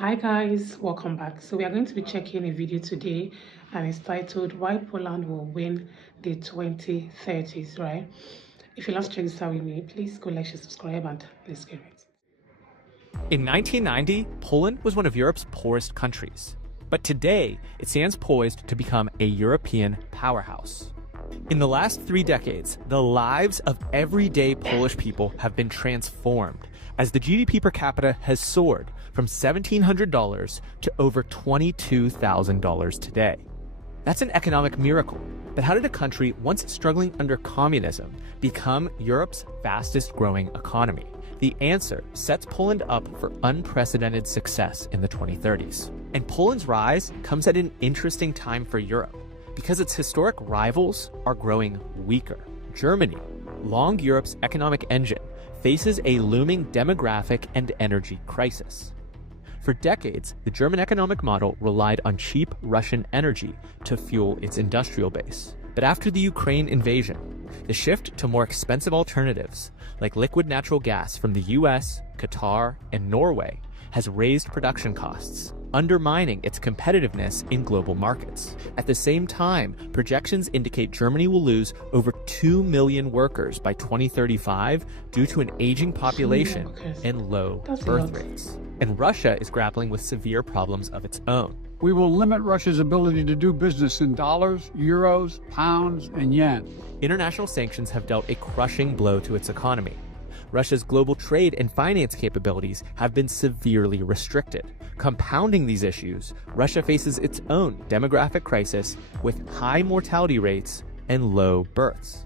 Hi guys, welcome back. So we are going to be checking a video today and it's titled Why Poland Will Win the 2030s, right? If you love to check this out with me, please go like, share, subscribe and let's get it. In 1990, Poland was one of Europe's poorest countries, but today it stands poised to become a European powerhouse. In the last 3 decades, the lives of everyday Polish people have been transformed as the GDP per capita has soared from $1,700 to over $22,000 today. That's an economic miracle. But how did a country once struggling under communism become Europe's fastest growing economy? The answer sets Poland up for unprecedented success in the 2030s. And Poland's rise comes at an interesting time for Europe because its historic rivals are growing weaker. Germany, long Europe's economic engine, faces a looming demographic and energy crisis. For decades, the German economic model relied on cheap Russian energy to fuel its industrial base. But after the Ukraine invasion, the shift to more expensive alternatives, like liquid natural gas from the US, Qatar, and Norway, has raised production costs, undermining its competitiveness in global markets. At the same time, projections indicate Germany will lose over 2 million workers by 2035 due to an aging population and low birth rates. And Russia is grappling with severe problems of its own. We will limit Russia's ability to do business in dollars, euros, pounds, and yen. International sanctions have dealt a crushing blow to its economy. Russia's global trade and finance capabilities have been severely restricted. Compounding these issues, Russia faces its own demographic crisis with high mortality rates and low births.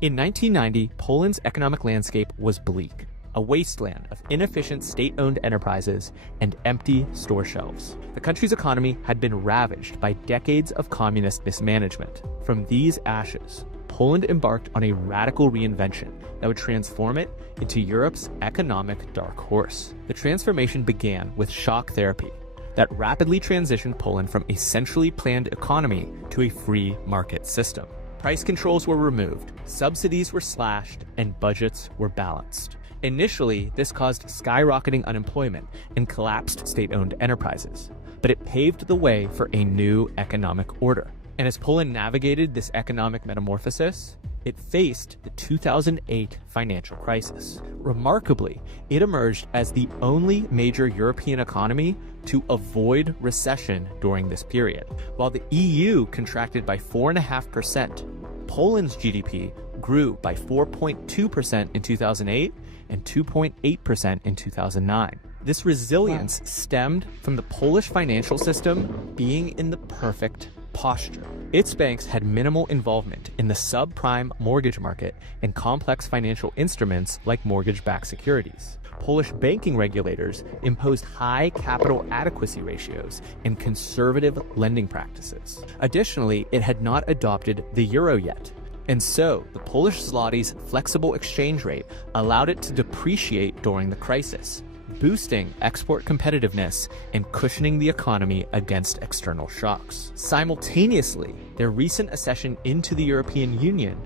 In 1990, Poland's economic landscape was bleak, a wasteland of inefficient state-owned enterprises and empty store shelves. The country's economy had been ravaged by decades of communist mismanagement. From these ashes, Poland embarked on a radical reinvention that would transform it into Europe's economic dark horse. The transformation began with shock therapy that rapidly transitioned Poland from a centrally planned economy to a free market system. Price controls were removed, subsidies were slashed, and budgets were balanced. Initially, this caused skyrocketing unemployment and collapsed state-owned enterprises, but it paved the way for a new economic order. And as Poland navigated this economic metamorphosis, it faced the 2008 financial crisis. Remarkably, it emerged as the only major European economy to avoid recession during this period. While the EU contracted by 4.5%, Poland's GDP grew by 4.2% in 2008 and 2.8% in 2009. This resilience stemmed from the Polish financial system being in the perfect posture. Its banks had minimal involvement in the subprime mortgage market and complex financial instruments like mortgage-backed securities. Polish banking regulators imposed high capital adequacy ratios and conservative lending practices. Additionally, it had not adopted the euro yet. And so, the Polish zloty's flexible exchange rate allowed it to depreciate during the crisis, boosting export competitiveness and cushioning the economy against external shocks. Simultaneously, their recent accession into the European Union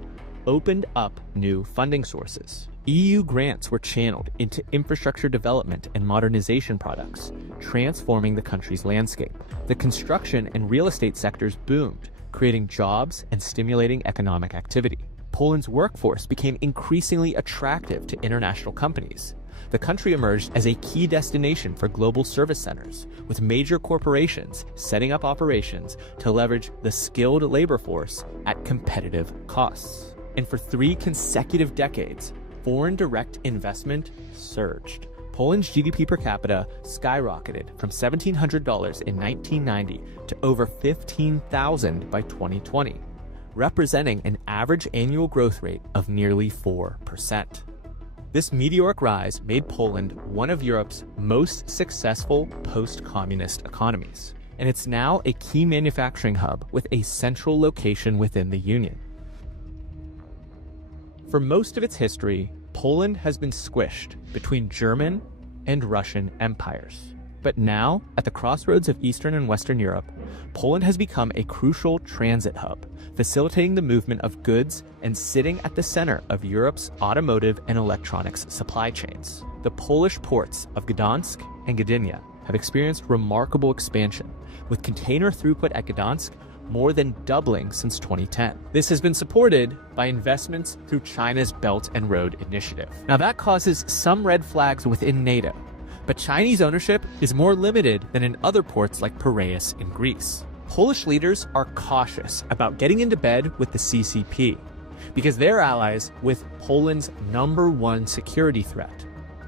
opened up new funding sources. EU grants were channeled into infrastructure development and modernization products, transforming the country's landscape. The construction and real estate sectors boomed, creating jobs and stimulating economic activity. Poland's workforce became increasingly attractive to international companies. The country emerged as a key destination for global service centers, with major corporations setting up operations to leverage the skilled labor force at competitive costs. And for 3 consecutive decades, foreign direct investment surged. Poland's GDP per capita skyrocketed from $1,700 in 1990 to over $15,000 by 2020, representing an average annual growth rate of nearly 4%. This meteoric rise made Poland one of Europe's most successful post-communist economies, and it's now a key manufacturing hub with a central location within the Union. For most of its history, Poland has been squished between German and Russian empires. But now, at the crossroads of Eastern and Western Europe, Poland has become a crucial transit hub, facilitating the movement of goods and sitting at the center of Europe's automotive and electronics supply chains. The Polish ports of Gdansk and Gdynia have experienced remarkable expansion, with container throughput at Gdansk more than doubling since 2010. This has been supported by investments through China's Belt and Road Initiative. Now that causes some red flags within NATO, but Chinese ownership is more limited than in other ports like Piraeus in Greece. Polish leaders are cautious about getting into bed with the CCP because they're allies with Poland's #1 security threat,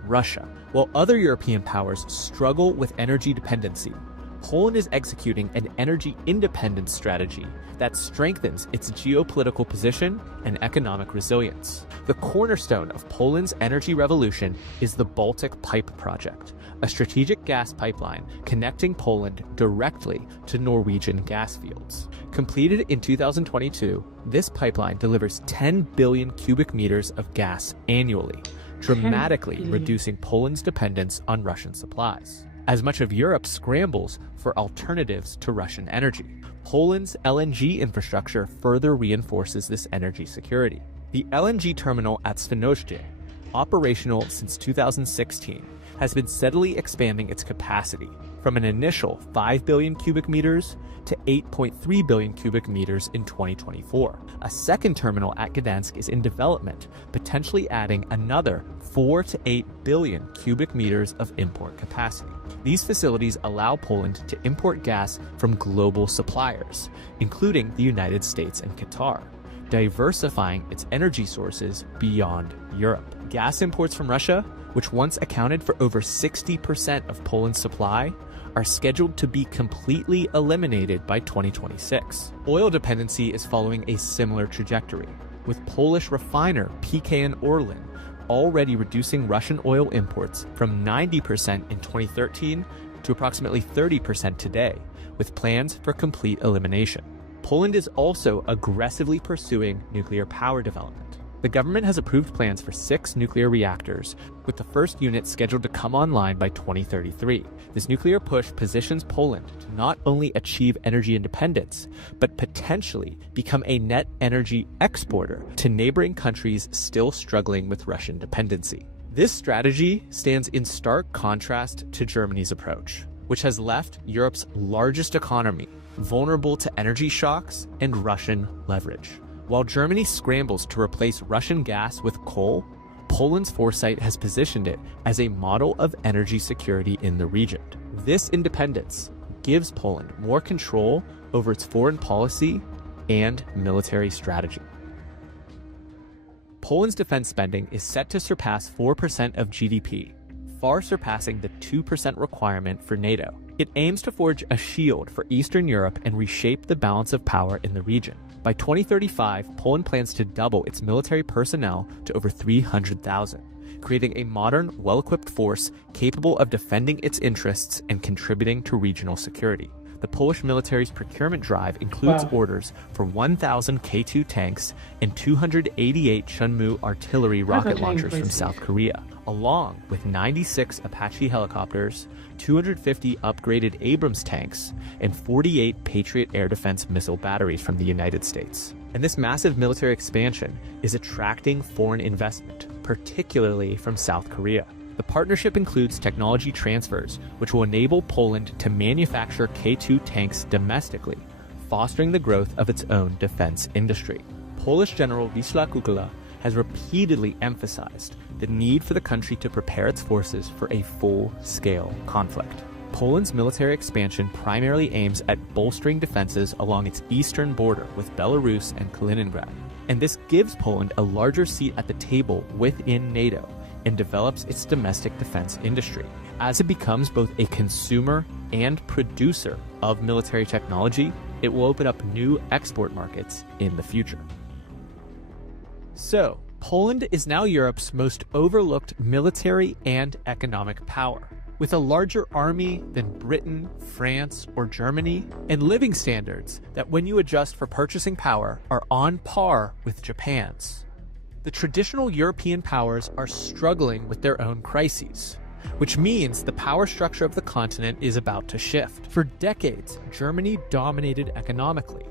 Russia. While other European powers struggle with energy dependency, Poland is executing an energy independence strategy that strengthens its geopolitical position and economic resilience. The cornerstone of Poland's energy revolution is the Baltic Pipe project, a strategic gas pipeline connecting Poland directly to Norwegian gas fields. Completed in 2022, this pipeline delivers 10 billion cubic meters of gas annually, dramatically reducing Poland's dependence on Russian supplies. As much of Europe scrambles for alternatives to Russian energy, Poland's LNG infrastructure further reinforces this energy security. The LNG terminal at Świnoujście, operational since 2016, has been steadily expanding its capacity from an initial 5 billion cubic meters to 8.3 billion cubic meters in 2024. A second terminal at Gdansk is in development, potentially adding another 4 to 8 billion cubic meters of import capacity. These facilities allow Poland to import gas from global suppliers, including the United States and Qatar, diversifying its energy sources beyond Europe. Gas imports from Russia, which once accounted for over 60% of Poland's supply, are scheduled to be completely eliminated by 2026. Oil dependency is following a similar trajectory, with Polish refiner PKN Orlen already reducing Russian oil imports from 90% in 2013 to approximately 30% today, with plans for complete elimination. Poland is also aggressively pursuing nuclear power development. The government has approved plans for 6 nuclear reactors, with the first unit scheduled to come online by 2033. This nuclear push positions Poland to not only achieve energy independence, but potentially become a net energy exporter to neighboring countries still struggling with Russian dependency. This strategy stands in stark contrast to Germany's approach, which has left Europe's largest economy vulnerable to energy shocks and Russian leverage. While Germany scrambles to replace Russian gas with coal, Poland's foresight has positioned it as a model of energy security in the region. This independence gives Poland more control over its foreign policy and military strategy. Poland's defense spending is set to surpass 4% of GDP, far surpassing the 2% requirement for NATO. It aims to forge a shield for Eastern Europe and reshape the balance of power in the region. By 2035, Poland plans to double its military personnel to over 300,000, creating a modern, well-equipped force capable of defending its interests and contributing to regional security. The Polish military's procurement drive includes orders for 1,000 K2 tanks and 288 Chunmoo artillery rocket launchers from South Korea, along with 96 Apache helicopters, 250 upgraded Abrams tanks, and 48 Patriot air defense missile batteries from the United States. And this massive military expansion is attracting foreign investment, particularly from South Korea. The partnership includes technology transfers, which will enable Poland to manufacture K2 tanks domestically, fostering the growth of its own defense industry. Polish General Wisła Kukula has repeatedly emphasized the need for the country to prepare its forces for a full-scale conflict. Poland's military expansion primarily aims at bolstering defenses along its eastern border with Belarus and Kaliningrad, and this gives Poland a larger seat at the table within NATO and develops its domestic defense industry. As it becomes both a consumer and producer of military technology, it will open up new export markets in the future. So, Poland is now Europe's most overlooked military and economic power, with a larger army than Britain, France, or Germany, and living standards that, when you adjust for purchasing power, are on par with Japan's. The traditional European powers are struggling with their own crises, which means the power structure of the continent is about to shift. For decades, Germany dominated economically,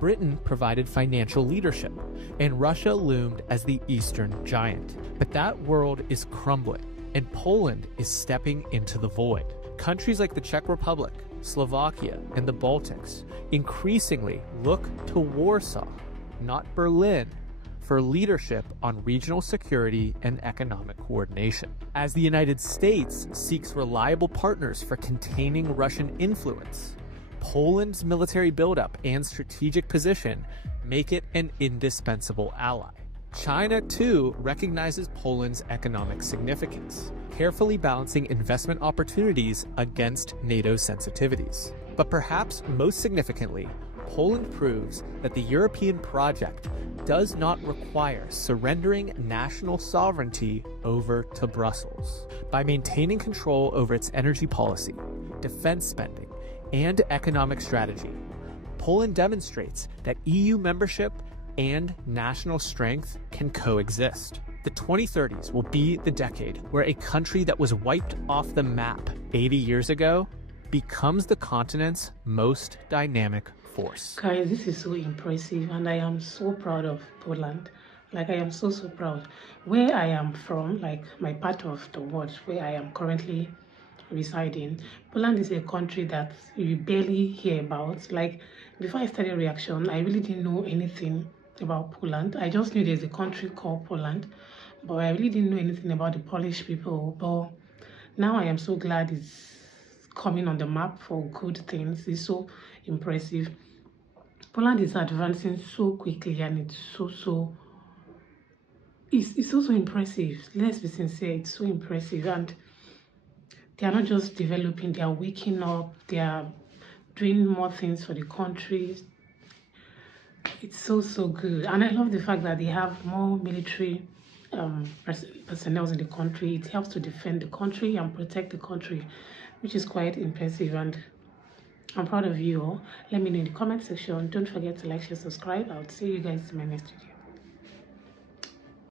Britain provided financial leadership, and Russia loomed as the Eastern giant. But that world is crumbling, and Poland is stepping into the void. Countries like the Czech Republic, Slovakia, and the Baltics increasingly look to Warsaw, not Berlin, for leadership on regional security and economic coordination. As the United States seeks reliable partners for containing Russian influence, Poland's military buildup and strategic position make it an indispensable ally. China, too, recognizes Poland's economic significance, carefully balancing investment opportunities against NATO's sensitivities. But perhaps most significantly, Poland proves that the European project does not require surrendering national sovereignty over to Brussels. By maintaining control over its energy policy, defense spending, and economic strategy, Poland demonstrates that EU membership and national strength can coexist. The 2030s will be the decade where a country that was wiped off the map 80 years ago becomes the continent's most dynamic force. Guys, this is so impressive, and I am so proud of Poland. Like, I am so proud. Where I am from, like my part of the world where I am currently residing, Poland is a country that you barely hear about. Like, before I started Reaction, I really didn't know anything about Poland. I just knew there's a country called Poland, but I really didn't know anything about the Polish people. But now I am so glad it's coming on the map for good things. It's so impressive. Poland is advancing so quickly, and it's it's so impressive. Let's be sincere, it's so impressive. And they are not just developing, they are waking up, they are doing more things for the country. It's so good. And I love the fact that they have more military personnel in the country. It helps to defend the country and protect the country, which is quite impressive, and I'm proud of you all. Let me know in the comment section. Don't forget to like, share, subscribe. I'll see you guys in my next video.